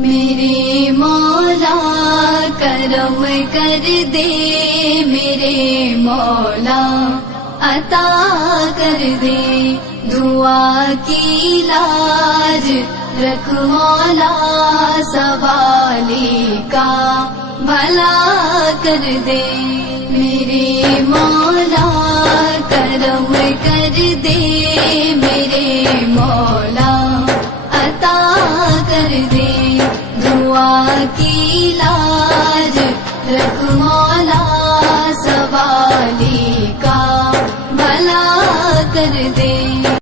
मेरे मौला करम कर दे, मेरे मौला अता कर दे। दुआ की लाज रख मौला, सवाली का भला कर दे। मेरे मौला करम कर दे, मेरे मौला अता कर दे। दुआ की लाज रख मौला, सवाली का भला कर दे।